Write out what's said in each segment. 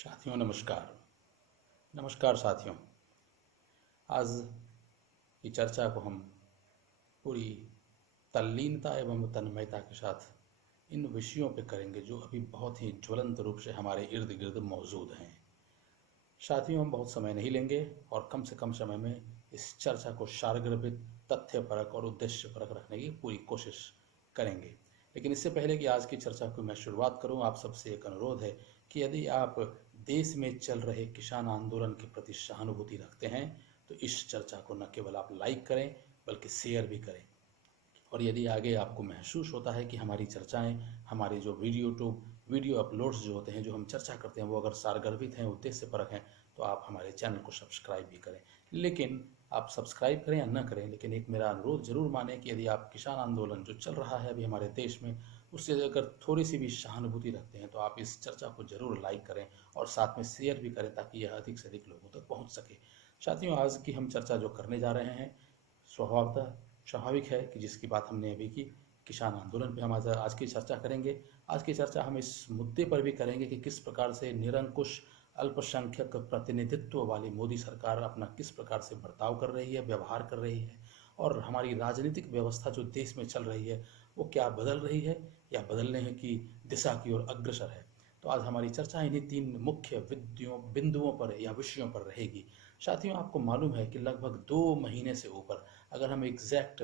साथियों नमस्कार। नमस्कार साथियों, आज की चर्चा को हम पूरी तल्लीनता एवं तन्मयता के साथ इन विषयों पे करेंगे जो अभी बहुत ही ज्वलंत रूप से हमारे इर्द गिर्द मौजूद हैं। साथियों, हम बहुत समय नहीं लेंगे और कम से कम समय में इस चर्चा को सारगर्भित, तथ्यपरक और उद्देश्यपरक रखने की पूरी कोशिश करेंगे। लेकिन इससे पहले कि आज की चर्चा को मैं शुरुआत करूं, आप सबसे एक अनुरोध है कि यदि आप देश में चल रहे किसान आंदोलन के प्रति सहानुभूति रखते हैं तो इस चर्चा को न केवल आप लाइक करें बल्कि शेयर भी करें। और यदि आगे आपको महसूस होता है कि हमारी चर्चाएं, हमारे जो वीडियो अपलोड्स जो होते हैं, जो हम चर्चा करते हैं, वो अगर सारगर्भित हैं, उद्देश्यपरक हैं, तो आप हमारे चैनल को सब्सक्राइब भी करें। लेकिन आप सब्सक्राइब करें या न करें, लेकिन एक मेरा अनुरोध जरूर माने कि यदि आप किसान आंदोलन जो चल रहा है अभी हमारे देश में, उससे अगर थोड़ी सी भी सहानुभूति रखते हैं तो आप इस चर्चा को जरूर लाइक करें और साथ में शेयर भी करें ताकि यह अधिक से अधिक लोगों तक पहुंच सके। साथियों, आज की हम चर्चा जो करने जा रहे हैं, स्वभावतः स्वाभाविक है कि जिसकी बात हमने अभी की, किसान आंदोलन पे हम आज की चर्चा करेंगे। आज की चर्चा हम इस मुद्दे पर भी करेंगे कि किस प्रकार से निरंकुश अल्पसंख्यक प्रतिनिधित्व वाली मोदी सरकार अपना किस प्रकार से बर्ताव कर रही है, व्यवहार कर रही है, और हमारी राजनीतिक व्यवस्था जो देश में चल रही है वो क्या बदल रही है या बदलने की दिशा की ओर अग्रसर है। तो आज हमारी चर्चा इन्हीं तीन मुख्य बिंदुओं पर या विषयों पर रहेगी। साथियों, आपको मालूम है कि लगभग 2 महीने से ऊपर, अगर हम एग्जैक्ट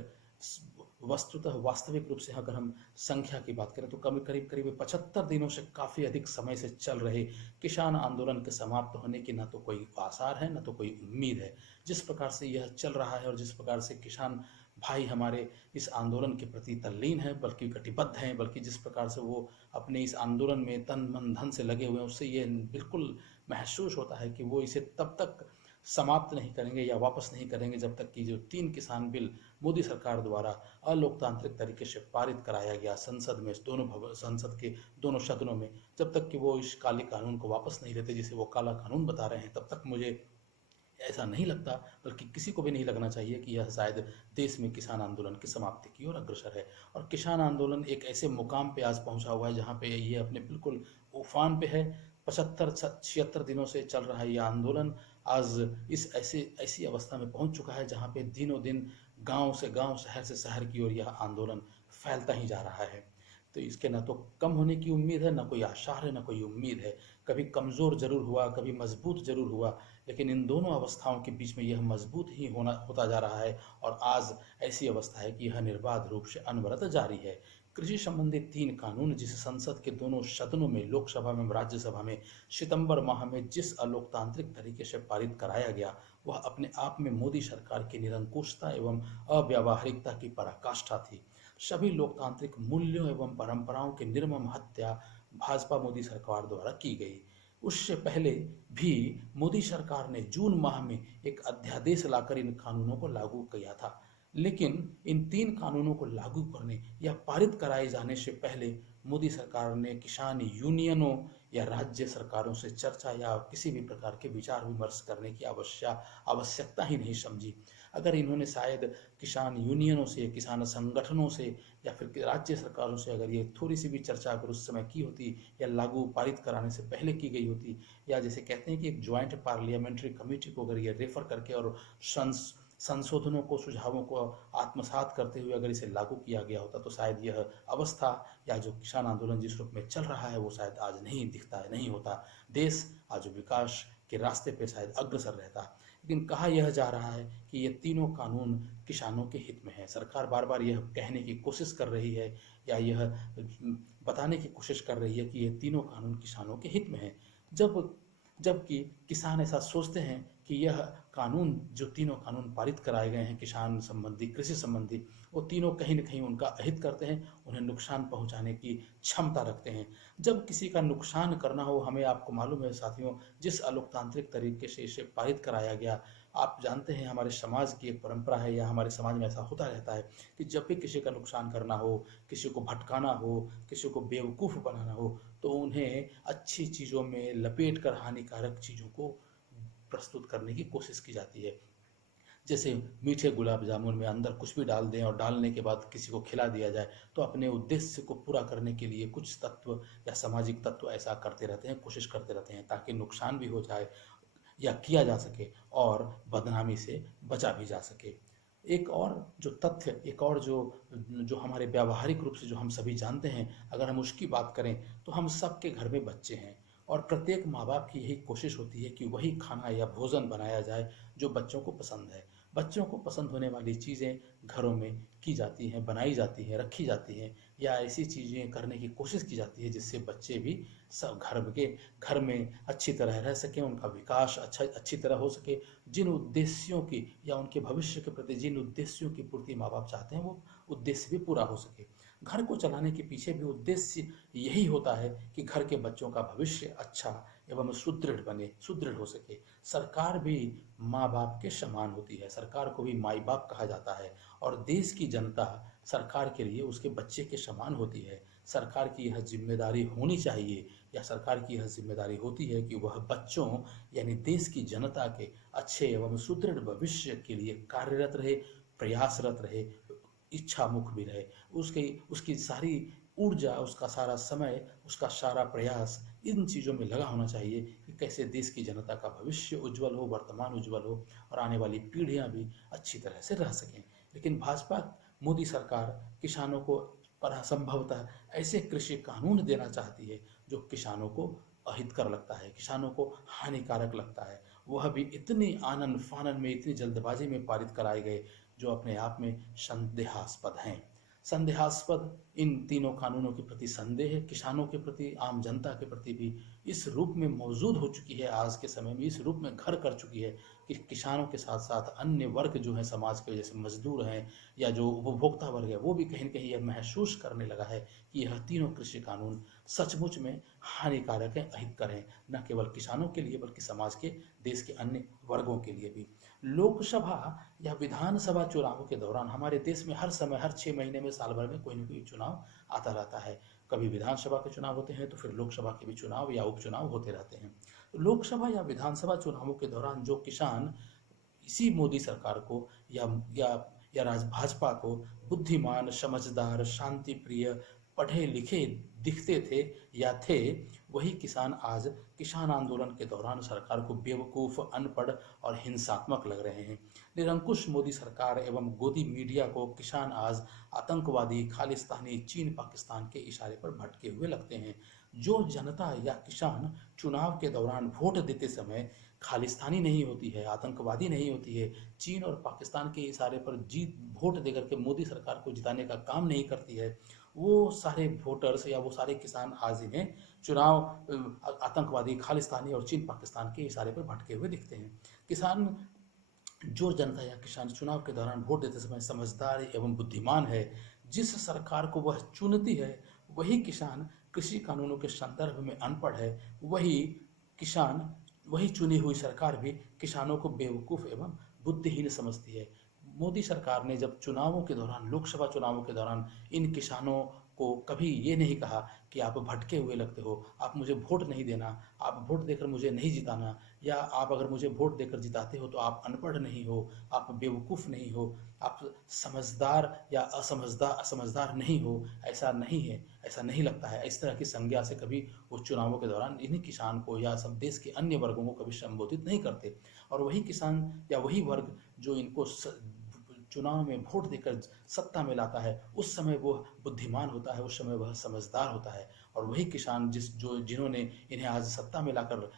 वस्तुतः वास्तविक रूप से अगर हम संख्या की बात करें तो करीब करीब करीब 75 दिनों से काफ़ी अधिक समय से चल रहे किसान आंदोलन के समाप्त होने की ना तो कोई आसार है, ना तो कोई उम्मीद है। जिस प्रकार से यह चल रहा है और जिस प्रकार से किसान भाई हमारे इस आंदोलन के प्रति तल्लीन है, बल्कि कटिबद्ध हैं, बल्कि जिस प्रकार से वो अपने इस आंदोलन में तन मन धन से लगे हुए हैं, उससे ये बिल्कुल महसूस होता है कि वो इसे तब तक समाप्त नहीं करेंगे या वापस नहीं करेंगे जब तक कि जो 3 किसान बिल मोदी सरकार द्वारा अलोकतांत्रिक तरीके से पारित कराया गया संसद में, संसद के दोनों सदनों में, जब तक कि वो इस काले कानून को वापस नहीं लेते, जिसे वो काला कानून बता रहे हैं, तब तक मुझे ऐसा नहीं लगता, बल्कि किसी को भी नहीं लगना चाहिए कि यह शायद देश में किसान आंदोलन की समाप्ति की ओर अग्रसर है। और किसान आंदोलन एक ऐसे मुकाम पे आज पहुंचा हुआ है जहां पे ये अपने बिल्कुल उफान पे है। 75-76 दिनों से चल रहा है यह आंदोलन आज इस ऐसी अवस्था में पहुंच चुका है जहां पे दिनों दिन गांव से गांव, शहर से शहर की ओर यह आंदोलन फैलता ही जा रहा है। तो इसके ना तो कम होने की उम्मीद है, ना कोई आशार है, ना कोई उम्मीद है। कभी कमज़ोर जरूर हुआ, कभी मजबूत जरूर हुआ, लेकिन इन दोनों अवस्थाओं के बीच में यह मजबूत ही होता जा रहा है। और आज ऐसी अवस्था है कि यह निर्बाध रूप से अनवरत जारी है। कृषि संबंधी 3 कानून जिस संसद के दोनों सदनों में, लोकसभा में, राज्यसभा में, सितंबर माह में जिस अलोकतांत्रिक तरीके से पारित कराया गया, वह अपने आप में मोदी सरकार की निरंकुशता एवं अव्यावहारिकता की पराकाष्ठा थी। सभी लोकतांत्रिक मूल्यों एवं परंपराओं की निर्मम हत्या भाजपा मोदी सरकार द्वारा की गई। उससे पहले भी मोदी सरकार ने जून माह में एक अध्यादेश लाकर इन कानूनों को लागू किया था। लेकिन इन 3 कानूनों को लागू करने या पारित कराए जाने से पहले मोदी सरकार ने किसान यूनियनों या राज्य सरकारों से चर्चा या किसी भी प्रकार के विचार विमर्श करने की आवश्यकता ही नहीं समझी। अगर इन्होंने शायद किसान यूनियनों से, किसान संगठनों से या फिर राज्य सरकारों से अगर ये थोड़ी सी भी चर्चा अगर उस समय की होती या लागू पारित कराने से पहले की गई होती, या जैसे कहते हैं कि एक ज्वाइंट पार्लियामेंट्री कमेटी को अगर ये रेफर करके और संशोधनों को, सुझावों को आत्मसात करते हुए अगर इसे लागू किया गया होता तो शायद यह अवस्था या जो किसान आंदोलन जिस रूप में चल रहा है वो शायद आज नहीं दिखता है, नहीं होता। देश आज विकास के रास्ते पे शायद अग्रसर रहता। लेकिन कहा यह जा रहा है कि ये तीनों कानून किसानों के हित में है। सरकार बार बार यह कहने की कोशिश कर रही है या यह बताने की कोशिश कर रही है कि ये तीनों कानून किसानों के हित में है, जबकि किसान ऐसा सोचते हैं कि यह कानून, जो तीनों कानून पारित कराए गए हैं किसान संबंधी, कृषि संबंधी, वो तीनों कहीं ना कहीं उनका अहित करते हैं, उन्हें नुकसान पहुंचाने की क्षमता रखते हैं। जब किसी का नुकसान करना हो, हमें, आपको मालूम है साथियों, जिस अलोकतांत्रिक तरीके से इसे पारित कराया गया, आप जानते हैं हमारे समाज की एक परंपरा है या हमारे समाज में ऐसा होता रहता है कि जब भी किसी का नुकसान करना हो, किसी को भटकाना हो, किसी को बेवकूफ़ बनाना हो, तो उन्हें अच्छी चीज़ों में लपेट कर हानिकारक चीज़ों को प्रस्तुत करने की कोशिश की जाती है। जैसे मीठे गुलाब जामुन में अंदर कुछ भी डाल दें और डालने के बाद किसी को खिला दिया जाए, तो अपने उद्देश्य को पूरा करने के लिए कुछ तत्व या सामाजिक तत्व ऐसा करते रहते हैं, कोशिश करते रहते हैं ताकि नुकसान भी हो जाए या किया जा सके और बदनामी से बचा भी जा सके। एक और जो तथ्य, एक और जो जो हमारे व्यावहारिक रूप से जो हम सभी जानते हैं, अगर हम उसकी बात करें तो हम सबके घर में बच्चे हैं और प्रत्येक माँ बाप की यही कोशिश होती है कि वही खाना या भोजन बनाया जाए जो बच्चों को पसंद है। बच्चों को पसंद होने वाली चीज़ें घरों में की जाती हैं, बनाई जाती हैं, रखी जाती हैं, या ऐसी चीज़ें करने की कोशिश की जाती है जिससे बच्चे भी सब घर में अच्छी तरह रह सकें, उनका विकास अच्छी तरह हो सके। जिन उद्देश्यों की या उनके भविष्य के प्रति जिन उद्देश्यों की पूर्ति माँ बाप चाहते हैं, वो उद्देश्य भी पूरा हो सके। घर को चलाने के पीछे भी उद्देश्य यही होता है कि घर के बच्चों का भविष्य अच्छा एवं सुदृढ़ बने, सुदृढ़ हो सके। सरकार भी माँ बाप के समान होती है, सरकार को भी माई बाप कहा जाता है और देश की जनता सरकार के लिए उसके बच्चे के समान होती है। सरकार की यह जिम्मेदारी होनी चाहिए, या सरकार की यह जिम्मेदारी होती है कि वह बच्चों यानी देश की जनता के अच्छे एवं सुदृढ़ भविष्य के लिए कार्यरत रहे, प्रयासरत रहे, इच्छामुख भी रहे। उसकी सारी ऊर्जा, उसका सारा समय, उसका सारा प्रयास इन चीज़ों में लगा होना चाहिए कि कैसे देश की जनता का भविष्य उज्जवल हो, वर्तमान उज्जवल हो और आने वाली पीढ़ियां भी अच्छी तरह से रह सकें। लेकिन भाजपा मोदी सरकार किसानों को पर संभवतः ऐसे कृषि कानून देना चाहती है जो किसानों को अहितकर लगता है, किसानों को हानिकारक लगता है। वह भी इतनी आनन फानन में, इतनी जल्दबाजी में पारित कराए गए जो अपने आप में संदेहास्पद हैं। संदेहास्पद इन तीनों कानूनों के प्रति संदेह किसानों के प्रति, आम जनता के प्रति भी इस रूप में मौजूद हो चुकी है, आज के समय में इस रूप में घर कर चुकी है कि किसानों के साथ साथ अन्य वर्ग जो है समाज के, जैसे मजदूर हैं या जो उपभोक्ता वर्ग है, वो भी कहीं न कहीं यह महसूस करने लगा है कि यह तीनों कृषि कानून सचमुच में हानिकारक हैं, अहितकर हैं, न केवल किसानों के लिए बल्कि समाज के, देश के अन्य वर्गों के लिए भी। लोकसभा या विधानसभा चुनावों के दौरान हमारे देश में हर समय, हर 6 महीने में, साल भर में कोई न कोई चुनाव आता रहता है। कभी विधानसभा के चुनाव होते हैं तो फिर लोकसभा के भी चुनाव या उपचुनाव होते रहते हैं। तो लोकसभा या विधानसभा चुनावों के दौरान जो किसान इसी मोदी सरकार को या भाजपा को बुद्धिमान, समझदार, शांति प्रिय, पढ़े लिखे दिखते थे या थे, वही किसान आज किसान आंदोलन के दौरान सरकार को बेवकूफ़, अनपढ़ और हिंसात्मक लग रहे हैं। निरंकुश मोदी सरकार एवं गोदी मीडिया को किसान आज आतंकवादी, खालिस्तानी, चीन पाकिस्तान के इशारे पर भटके हुए लगते हैं। जो जनता या किसान चुनाव के दौरान वोट देते समय खालिस्तानी नहीं होती है, आतंकवादी नहीं होती है, चीन और पाकिस्तान के इशारे पर वोट देकर के मोदी सरकार को जिताने का काम नहीं करती है, वो सारे वोटर्स या वो सारे किसान आज इन्हें चुनाव आतंकवादी, खालिस्तानी और चीन पाकिस्तान के इशारे पर भटके हुए दिखते हैं। किसान, जो जनता या किसान चुनाव के दौरान वोट देते समय समझदार एवं बुद्धिमान है, जिस सरकार को वह चुनती है, वही किसान कृषि कानूनों के संदर्भ में अनपढ़ है, वही चुनी हुई सरकार भी किसानों को बेवकूफ़ एवं बुद्धिहीन समझती है। मोदी सरकार ने जब चुनावों के दौरान, लोकसभा चुनावों के दौरान इन किसानों को कभी ये नहीं कहा कि आप भटके हुए लगते हो, आप मुझे वोट नहीं देना, आप वोट देकर मुझे नहीं जिताना, या आप अगर मुझे वोट देकर जिताते हो तो आप अनपढ़ नहीं हो, आप बेवकूफ़ नहीं हो, आप समझदार या असमझदार नहीं हो, ऐसा नहीं है, ऐसा नहीं लगता है। इस तरह की संज्ञा से कभी वो चुनावों के दौरान इन्हीं किसान को या सब देश के अन्य वर्गों को कभी संबोधित नहीं करते। और वही किसान या वही वर्ग जो इनको चुनाव में वोट देकर सत्ता में लाता है, उस समय वह बुद्धिमान होता है, उस समय वह समझदार होता है। और वही किसान जिन्होंने इन्हें आज सत्ता में लाकर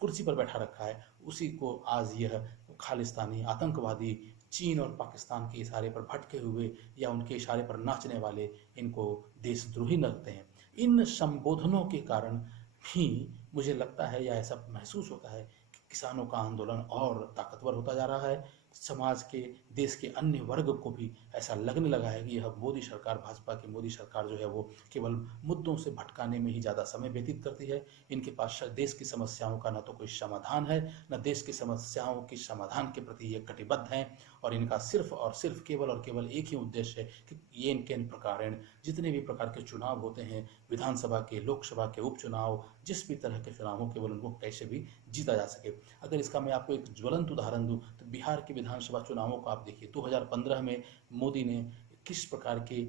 कुर्सी पर बैठा रखा है, उसी को आज यह खालिस्तानी, आतंकवादी, चीन और पाकिस्तान के इशारे पर भटके हुए या उनके इशारे पर नाचने वाले इनको देशद्रोही लगते हैं। इन संबोधनों के कारण भी मुझे लगता है या ऐसा महसूस होता है कि किसानों का आंदोलन और ताकतवर होता जा रहा है। समाज के, देश के अन्य वर्ग को भी ऐसा लगने लगा है कि यह मोदी सरकार, भाजपा की मोदी सरकार जो है वो केवल मुद्दों से भटकाने में ही ज़्यादा समय व्यतीत करती है। इनके पास देश की समस्याओं का न तो कोई समाधान है, न देश की समस्याओं के समाधान के प्रति ये कटिबद्ध हैं, और इनका सिर्फ और सिर्फ, केवल और केवल एक ही उद्देश्य है कि ये इनके प्रकार जितने भी प्रकार के चुनाव होते हैं, विधानसभा के, लोकसभा के उपचुनाव, जिस भी तरह के चुनाव हो, केवल उनको कैसे भी जीता जा सके। अगर इसका मैं आपको एक ज्वलंत उदाहरण दूं तो बिहार के विधानसभा चुनावों को आप देखिए। 2015 में मोदी ने किस प्रकार के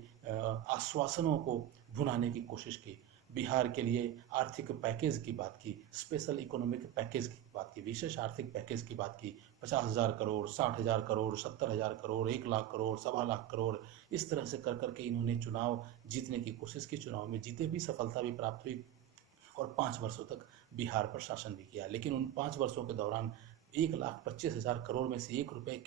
आश्वासनों को भुनाने की कोशिश की। बिहार के लिए आर्थिक पैकेज की बात की, स्पेशल इकोनॉमिक पैकेज की बात की, विशेष आर्थिक पैकेज की बात की। 50,000 करोड़, 60,000 करोड़, 70,000 करोड़, 1 लाख करोड़, 1.25 लाख करोड़, इस तरह से कर करके इन्होंने चुनाव जीतने की कोशिश की। चुनाव में जीते भी, सफलता भी प्राप्त हुई और 5 वर्षों तक बिहार पर शासन भी किया। लेकिन उन 5 वर्षों के दौरान 1,25,000 करोड़ में से 1 रुपए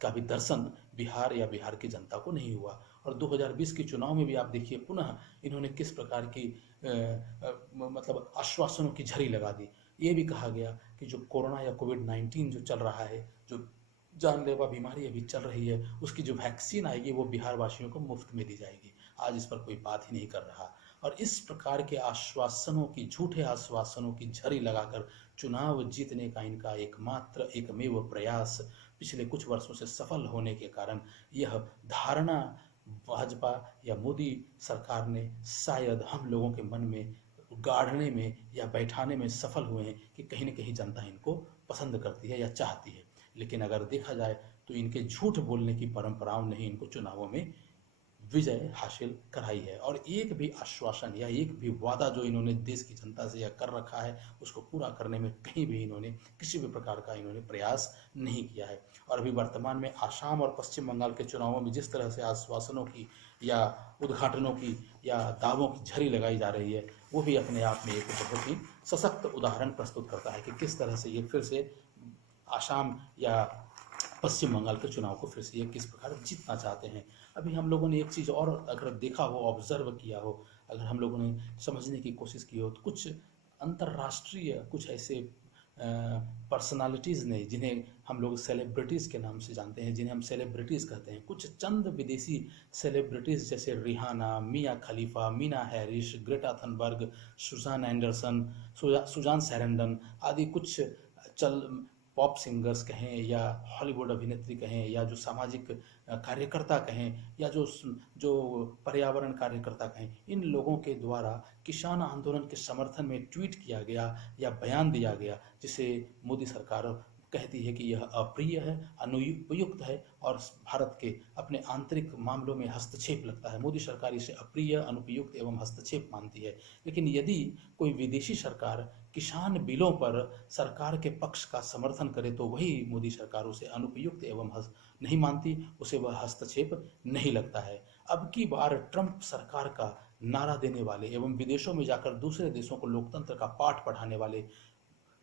का भी दर्शन बिहार या बिहार की जनता को नहीं हुआ। और 2020 के चुनाव में भी आप देखिए, पुनः इन्होंने किस प्रकार की मतलब आश्वासनों की झड़ी लगा दी। ये भी कहा गया कि जो कोरोना या कोविड-19 जो चल रहा है, जो जानलेवा बीमारी अभी चल रही है, उसकी जो वैक्सीन आएगी वो बिहार वासियों को मुफ्त में दी जाएगी। आज इस पर कोई बात ही नहीं कर रहा। और इस प्रकार के आश्वासनों की, झूठे आश्वासनों की झड़ी लगाकर चुनाव जीतने का इनका एकमात्र एकमेव प्रयास पिछले कुछ वर्षों से सफल होने के कारण यह धारणा भाजपा या मोदी सरकार ने शायद हम लोगों के मन में गाड़ने में या बैठाने में सफल हुए हैं कि कहीं न कहीं जनता इनको पसंद करती है या चाहती है। लेकिन अगर देखा जाए तो इनके झूठ बोलने की परंपराओं ने ही इनको चुनावों में विजय हासिल कराई है। और एक भी आश्वासन या एक भी वादा जो इन्होंने देश की जनता से या कर रखा है, उसको पूरा करने में कहीं भी इन्होंने किसी भी प्रकार का इन्होंने प्रयास नहीं किया है। और अभी वर्तमान में आसाम और पश्चिम बंगाल के चुनावों में जिस तरह से आश्वासनों की या उद्घाटनों की या दावों की झड़ी लगाई जा रही है, वो भी अपने आप में एक बहुत ही सशक्त उदाहरण प्रस्तुत करता है कि किस तरह से ये फिर से आसाम या पश्चिम बंगाल के चुनाव को फिर से ये किस प्रकार जीतना चाहते हैं। अभी हम लोगों ने एक चीज़ और अगर देखा हो, ऑब्जर्व किया हो, अगर हम लोगों ने समझने की कोशिश की हो, तो कुछ अंतर्राष्ट्रीय कुछ ऐसे पर्सनालिटीज़ ने, जिन्हें हम लोग सेलिब्रिटीज़ के नाम से जानते हैं, जिन्हें हम सेलिब्रिटीज़ कहते हैं, कुछ चंद विदेशी सेलिब्रिटीज़ जैसे Rihanna, Mia Khalifa, Meena Harris, Greta Thunberg, Susan Anderson, Susan Sarandon आदि कुछ चल पॉप सिंगर्स कहें या हॉलीवुड अभिनेत्री कहें या जो सामाजिक कार्यकर्ता कहें या जो पर्यावरण कार्यकर्ता कहें, इन लोगों के द्वारा किसान आंदोलन के समर्थन में ट्वीट किया गया या बयान दिया गया, जिसे मोदी सरकार कहती है कि यह अप्रिय है, अनुपयुक्त है और भारत के अपने आंतरिक मामलों में हस्तक्षेप लगता है। मोदी सरकार इसे अप्रिय, अनुपयुक्त एवं हस्तक्षेप मानती है। लेकिन यदि कोई विदेशी सरकार किसान बिलों पर सरकार के पक्ष का समर्थन करे तो वही मोदी सरकार उसे अनुपयुक्त एवं नहीं मानती, उसे वह हस्तक्षेप नहीं लगता है। अब की बार ट्रंप सरकार का नारा देने वाले एवं विदेशों में जाकर दूसरे देशों को लोकतंत्र का पाठ पढ़ाने वाले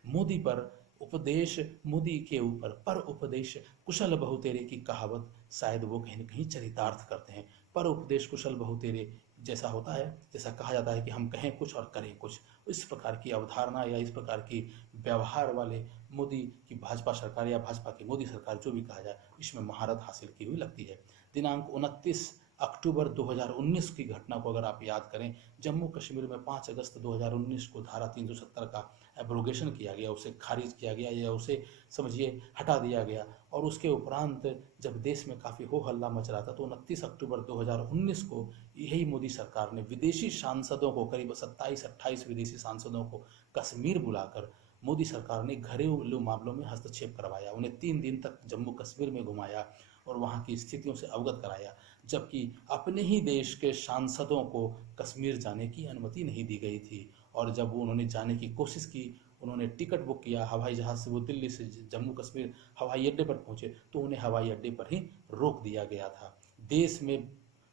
मोदी पर उपदेश, मोदी के ऊपर पर उपदेश कुशल बहु तेरे की कहावत शायद वो कहीं न कहीं चरितार्थ करते हैं। पर उपदेश कुशल बहु तेरे जैसा होता है, जैसा कहा जाता है कि हम कहें कुछ और करें कुछ, इस प्रकार की अवधारणा या इस प्रकार की व्यवहार वाले मोदी की भाजपा सरकार या भाजपा की मोदी सरकार जो भी कहा जाए, इसमें महारत हासिल की हुई लगती है। दिनांक 29 अक्टूबर 2019 की घटना को अगर आप याद करें, जम्मू कश्मीर में 5 अगस्त 2019 को धारा 370 का एब्रोगेशन किया गया, उसे खारिज किया गया या उसे समझिए हटा दिया गया। और उसके उपरांत जब देश में काफ़ी हो हल्ला मच रहा था तो 29 अक्टूबर 2019 को यही मोदी सरकार ने विदेशी सांसदों को, करीब 27-28 विदेशी सांसदों को कश्मीर बुलाकर मोदी सरकार ने घरेलू मामलों में हस्तक्षेप करवाया। उन्हें 3 दिन तक जम्मू कश्मीर में घुमाया और वहाँ की स्थितियों से अवगत कराया, जबकि अपने ही देश के सांसदों को कश्मीर जाने की अनुमति नहीं दी गई थी। और जब उन्होंने जाने की कोशिश की, उन्होंने टिकट बुक किया हवाई जहाज़ से, वो दिल्ली से जम्मू कश्मीर हवाई अड्डे पर पहुँचे तो उन्हें हवाई अड्डे पर ही रोक दिया गया था। देश में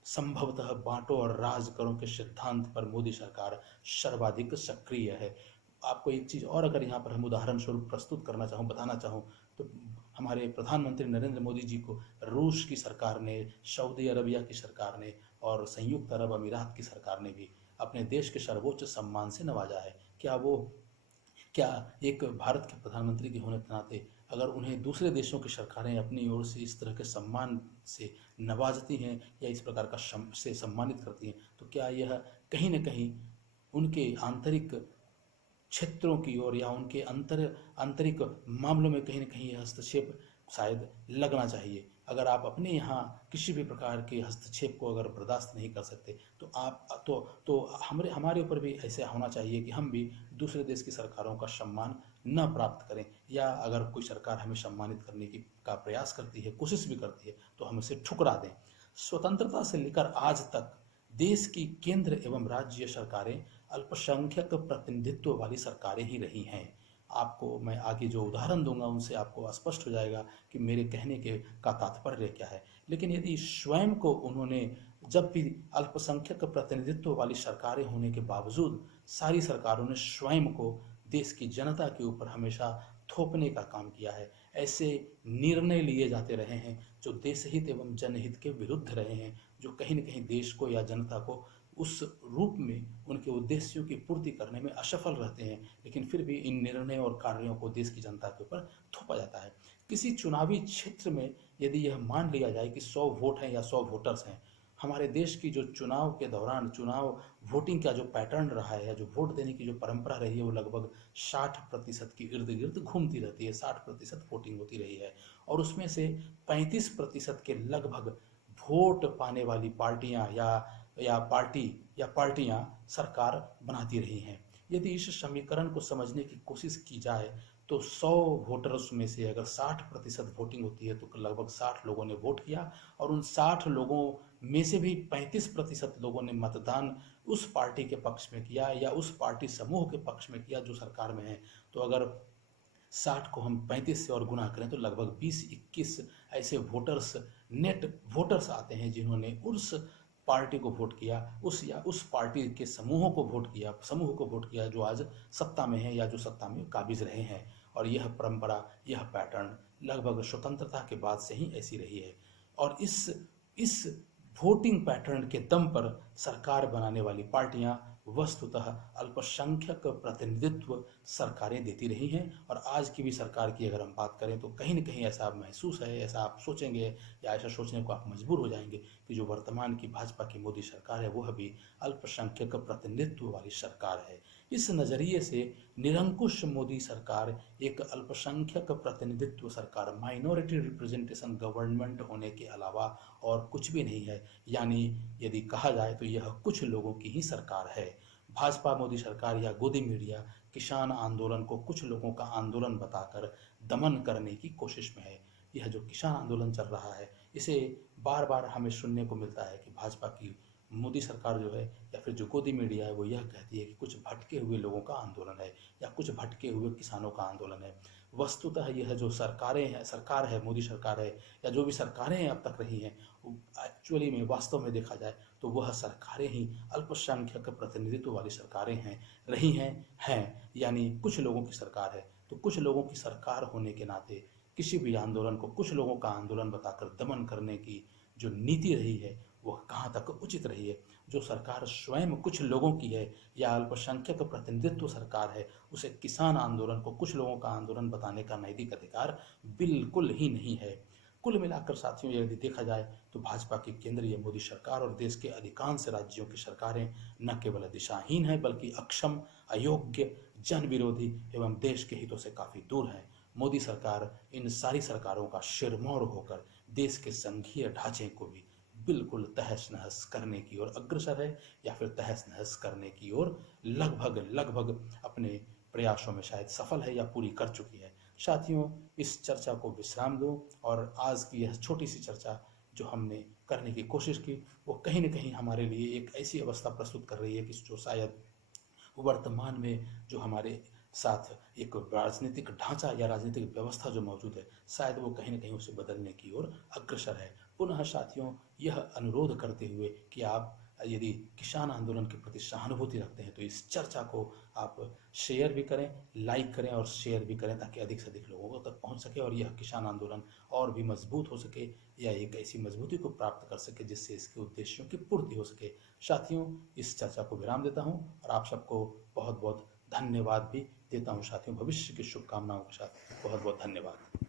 संभवतः बांटो और राज करो के सिद्धांत पर मोदी सरकार सर्वाधिक सक्रिय है। आपको एक चीज़ और अगर यहाँ पर हम उदाहरण स्वरूप प्रस्तुत करना चाहूँ, बताना चाहूँ, तो हमारे प्रधानमंत्री नरेंद्र मोदी जी को रूस की सरकार ने, सऊदी अरबिया की सरकार ने और संयुक्त अरब अमीरात की सरकार ने भी अपने देश के सर्वोच्च सम्मान से नवाजा है। क्या एक भारत के प्रधानमंत्री के होने के नाते अगर उन्हें दूसरे देशों की सरकारें अपनी ओर से इस तरह के सम्मान से नवाजती हैं या इस प्रकार का से सम्मानित करती हैं, तो क्या यह कहीं न कहीं उनके आंतरिक क्षेत्रों की ओर या उनके आंतरिक मामलों में कहीं न कहीं हस्तक्षेप शायद लगना चाहिए। अगर आप अपने यहाँ किसी भी प्रकार के हस्तक्षेप को अगर बर्दाश्त नहीं कर सकते तो आप तो हमारे ऊपर भी ऐसे होना चाहिए कि हम भी दूसरे देश की सरकारों का सम्मान न प्राप्त करें, या अगर कोई सरकार हमें सम्मानित करने की का प्रयास करती है, कोशिश भी करती है, तो हम इसे ठुकरा दें। स्वतंत्रता से लेकर आज तक देश की केंद्र एवं राज्य सरकारें अल्पसंख्यक प्रतिनिधित्व वाली सरकारें ही रही हैं। आपको मैं आगे जो उदाहरण दूंगा उनसे आपको स्पष्ट हो जाएगा कि मेरे कहने के का तात्पर्य क्या है। लेकिन यदि स्वयं को उन्होंने, जब भी अल्पसंख्यक प्रतिनिधित्व वाली सरकारें होने के बावजूद सारी सरकारों ने स्वयं को देश की जनता के ऊपर हमेशा थोपने का काम किया है, ऐसे निर्णय लिए जाते रहे हैं जो देशहित एवं जनहित के विरुद्ध रहे हैं, जो कहीं न कहीं देश को या जनता को उस रूप में उनके उद्देश्यों की पूर्ति करने में असफल रहते हैं, लेकिन फिर भी इन निर्णयों और कार्यों को देश की जनता के ऊपर थोपा जाता है। किसी चुनावी क्षेत्र में यदि यह मान लिया जाए कि 100 वोट हैं या 100 वोटर्स हैं, हमारे देश की जो चुनाव के दौरान चुनाव वोटिंग का जो पैटर्न रहा है या जो वोट देने की जो परंपरा रही है, वो लगभग 60% के इर्द गिर्द घूमती रहती है। 60% वोटिंग होती रही है और उसमें से 35% के लगभग वोट पाने वाली पार्टियां या पार्टियां सरकार बनाती रही हैं। यदि इस समीकरण को समझने की कोशिश की जाए तो 100 वोटर्स में से अगर 60% वोटिंग होती है तो लगभग 60 लोगों ने वोट किया, और उन 60 लोगों में से भी 35% लोगों ने मतदान उस पार्टी के पक्ष में किया या उस पार्टी समूह के पक्ष में किया जो सरकार में है। तो अगर 60 को हम 35 से और गुना करें तो लगभग 20-21 ऐसे वोटर्स, नेट वोटर्स आते हैं जिन्होंने उस पार्टी को वोट किया, उस पार्टी के समूह को वोट किया जो आज सत्ता में है या जो सत्ता में काबिज रहे हैं। और यह परंपरा, यह पैटर्न लगभग स्वतंत्रता के बाद से ही ऐसी रही है। और इस वोटिंग पैटर्न के दम पर सरकार बनाने वाली पार्टियां वस्तुतः अल्पसंख्यक प्रतिनिधित्व सरकारें देती रही हैं। और आज की भी सरकार की अगर हम बात करें तो कहीं न कहीं ऐसा महसूस है, ऐसा आप सोचेंगे या ऐसा सोचने को आप मजबूर हो जाएंगे कि जो वर्तमान की भाजपा की मोदी सरकार है वह भी अल्पसंख्यक प्रतिनिधित्व वाली सरकार है। इस नज़रिए से निरंकुश मोदी सरकार एक अल्पसंख्यक प्रतिनिधित्व सरकार, माइनॉरिटी रिप्रेजेंटेशन गवर्नमेंट होने के अलावा और कुछ भी नहीं है। यानी यदि कहा जाए तो यह कुछ लोगों की ही सरकार है। भाजपा मोदी सरकार या गोदी मीडिया किसान आंदोलन को कुछ लोगों का आंदोलन बताकर दमन करने की कोशिश में है। यह जो किसान आंदोलन चल रहा है, इसे बार बार हमें सुनने को मिलता है कि भाजपा की मोदी सरकार जो है या फिर जो गोदी मीडिया है वो यह कहती है कि कुछ भटके हुए लोगों का आंदोलन है या कुछ भटके हुए किसानों का आंदोलन है। वस्तुतः यह जो सरकार है, मोदी सरकार है या जो भी सरकारें अब तक रही हैं, एक्चुअली में वास्तव में देखा जाए तो वह सरकारें ही अल्पसंख्यक प्रतिनिधित्व वाली सरकारें हैं। यानी कुछ लोगों की सरकार है, तो कुछ लोगों की सरकार होने के नाते किसी भी आंदोलन को कुछ लोगों का आंदोलन बताकर दमन करने की जो नीति रही है वह कहाँ तक उचित रही है। जो सरकार स्वयं कुछ लोगों की है या अल्पसंख्यक प्रतिनिधित्व सरकार है, उसे किसान आंदोलन को कुछ लोगों का आंदोलन बताने का नैतिक अधिकार बिल्कुल ही नहीं है। कुल मिलाकर साथियों, यदि देखा जाए तो भाजपा की केंद्रीय मोदी सरकार और देश के अधिकांश राज्यों की सरकारें न केवल दिशाहीन है बल्कि अक्षम, अयोग्य, जन विरोधी एवं देश के हितों से काफी दूर है। मोदी सरकार इन सारी सरकारों का सिरमौर होकर देश के संघीय ढांचे को भी बिल्कुल तहस नहस करने की ओर अग्रसर है या फिर तहस नहस करने की ओर लगभग अपने प्रयासों में शायद सफल है या पूरी कर चुकी है। साथियों, इस चर्चा को विश्राम दो और आज की यह छोटी सी चर्चा जो हमने करने की कोशिश की वो कहीं न कहीं हमारे लिए एक ऐसी अवस्था प्रस्तुत कर रही है कि जो शायद वर्तमान में जो हमारे साथ एक राजनीतिक ढांचा या राजनीतिक व्यवस्था जो मौजूद है, शायद वो कहीं न कहीं उसे बदलने की ओर अग्रसर है। पुनः साथियों, यह अनुरोध करते हुए कि आप यदि किसान आंदोलन के प्रति सहानुभूति रखते हैं तो इस चर्चा को आप शेयर भी करें, लाइक करें और शेयर भी करें ताकि अधिक से अधिक लोगों तक पहुंच सके और यह किसान आंदोलन और भी मजबूत हो सके या एक ऐसी मजबूती को प्राप्त कर सके जिससे इसके उद्देश्यों की पूर्ति हो सके। साथियों, इस चर्चा को विराम देता हूं और आप सबको बहुत बहुत धन्यवाद भी देता हूं। साथियों, भविष्य की शुभकामनाओं के साथ बहुत बहुत धन्यवाद।